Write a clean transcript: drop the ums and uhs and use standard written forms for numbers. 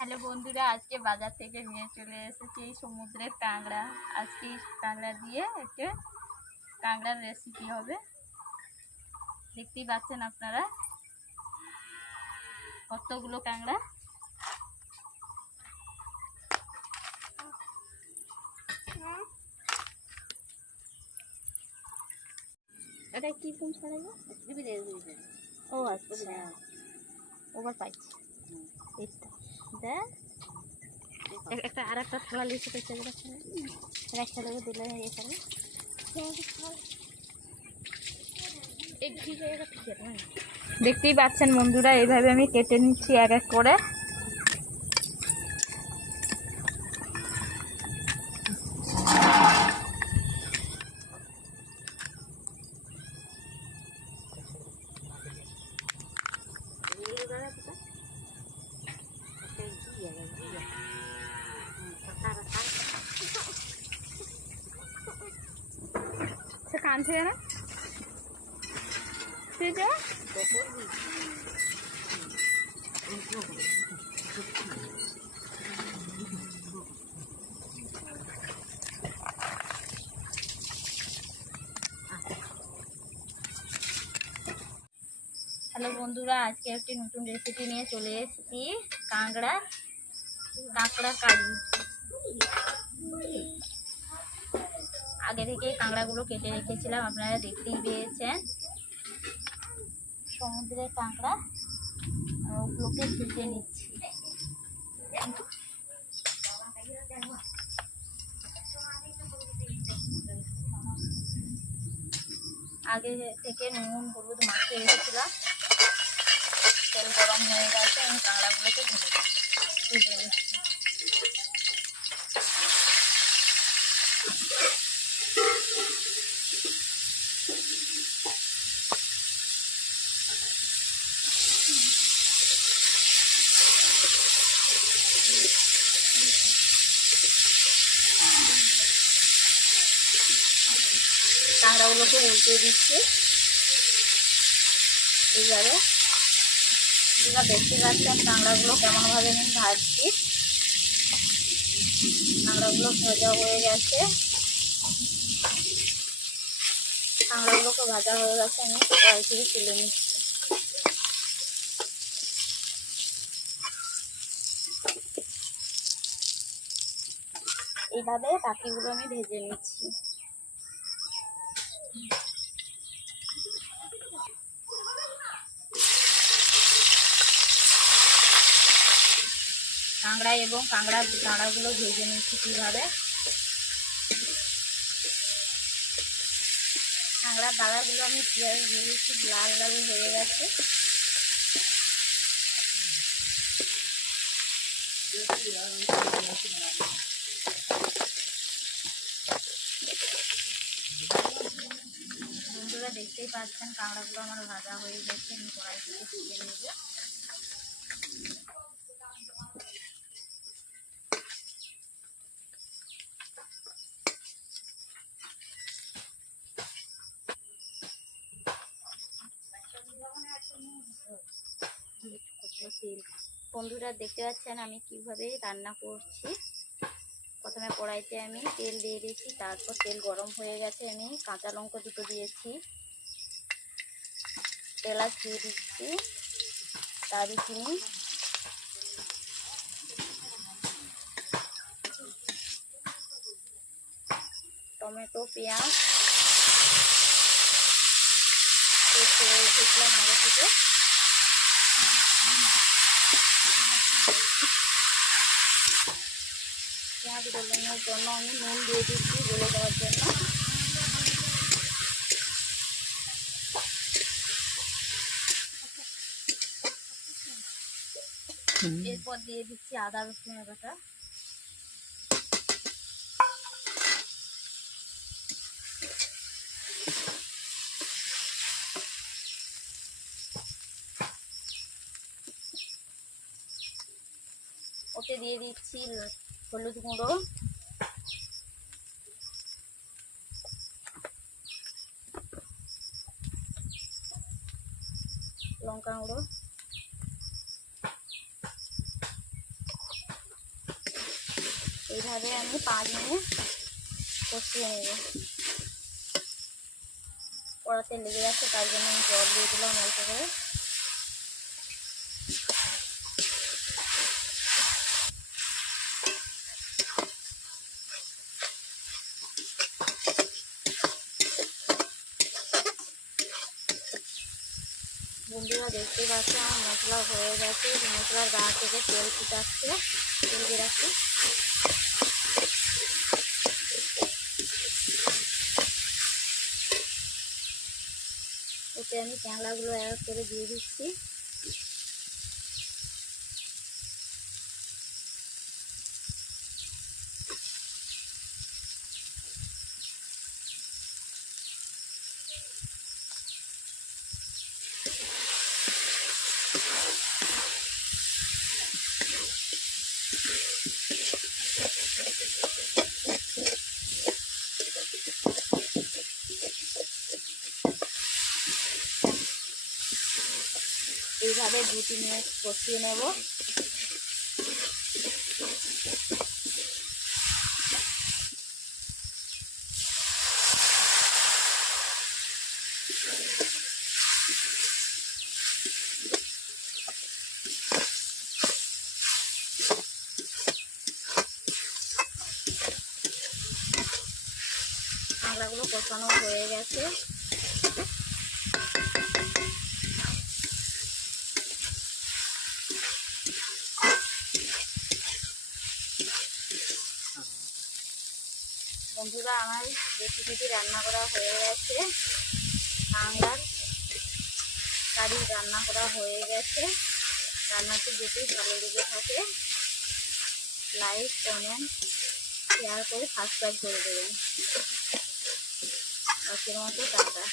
Hello বন্ধুরা, আজকে বাজার থেকে নিয়ে চলে এসেছি এই সমুদ্রের কাঁকড়া। আজকে এই কাঁকড়া দিয়ে একটা কাঁকড়ার রেসিপি হবে। দেখতেই পাচ্ছেন আপনারা কতগুলো কাঁকড়া। এটা কি কোন ছাড়াবো? ও আচ্ছা, ওভার পাইছি। একটা আর একটা থালা লিখে একটা লোক দিলে ইয়ে করে দেখতেই পাচ্ছেন বন্ধুরা, এইভাবে আমি কেটে নিচ্ছি এক এক করে। কাঁদছে না ঠিক আছে। হ্যালো বন্ধুরা, আজকে একটি নতুন রেসিপি নিয়ে চলে এসেছি। কাঁকড়া কারি। আগে থেকে কাঁকড়াগুলো কেটে রেখেছিলাম, আপনারা দেখতেই পেয়েছেন। সমুদ্রের কাঁকড়া ওগুলোকে ভেজে নিচ্ছি। আগে থেকে নুন হলুদ মাখিয়ে রেখেছিলাম। তেল গরম হয়ে গেছে, আমি কাঁকড়াগুলোকে ভেজে নিচ্ছি। কাঁকড়াগুলোকে উল্টে দিচ্ছি এইভাবে। যেটা দেখতে পাচ্ছেন কাঁকড়াগুলো কেমনভাবে আমি ভাজছি। কাঁকড়াগুলো ভাজা হয়ে গেছে। কাঁকড়াগুলোকে ভাজা হয়ে গেছে, আমি কড়াই থেকে তুলে নিচ্ছি। এইভাবে বাকিগুলো আমি ভেজে নিচ্ছি। কাঁকড়া এবং কাঁকড়াগুলো ভেজে নিচ্ছি কীভাবে। কাঁকড়ার দাঁড়াগুলো আমি পেঁয়াজ দিয়েছি, লাল লাল হয়ে গেছে। বন্ধুরা দেখতেই পাচ্ছেন কাঁকড়াগুলো আমার ভাজা হয়ে গেছে, আমি কড়াই থেকে তুলে নেব। বন্ধুরা দেখতে পাচ্ছেন আমি কিভাবে রান্না করছি। প্রথমে কড়াইতে আমি তেল দিয়ে দিয়েছি, তারপর তেল গরম হয়ে গেছে, আমি কাঁচা লঙ্কা দুটো দিয়েছি, এলাচ দিয়ে দিচ্ছি, দারুচিনি, টমেটো, পেঁয়াজ রেখেছিলাম আগে থেকে। পেঁয়াজ গলানোর জন্য আমি নুন দিয়ে দিচ্ছি গলে দেওয়ার জন্য। এরপর দিয়ে দিচ্ছি আদা রসুনের বাটা। ওতে দিয়ে দিচ্ছি হলুদ গুঁড়ো, লঙ্কা গুঁড়ো, এইভাবে আমি 5 মিনিট কষিয়ে নেব। কড়াতে লেগে যাচ্ছে, তাই জন্য আমি জল দিয়ে দিলাম অল্প করে। বন্ধুরা দেখতে পাচ্ছি আমার মশলা হয়ে গেছে, মশলার গা থেকে তেল ফুটাচ্ছে, তেল বেরাচ্ছে। এতে আমি কাঁকড়াগুলো এক করে দিয়ে দিচ্ছি। এইভাবে 2-3 মিনিট কষিয়ে নেব। কাঁকড়াগুলো কষানো হয়ে গেছে। বন্ধুরা আমার রেসিপিটি রান্না করা হয়ে গেছে, কাঁকড়ার কারি রান্না করা হয়ে গেছে। রান্নাটি যদি ভালো লেগে থাকে লাইক, কমেন্ট, শেয়ার করে সাবস্ক্রাইব করে দেবেন। আজকের মতো টাটা।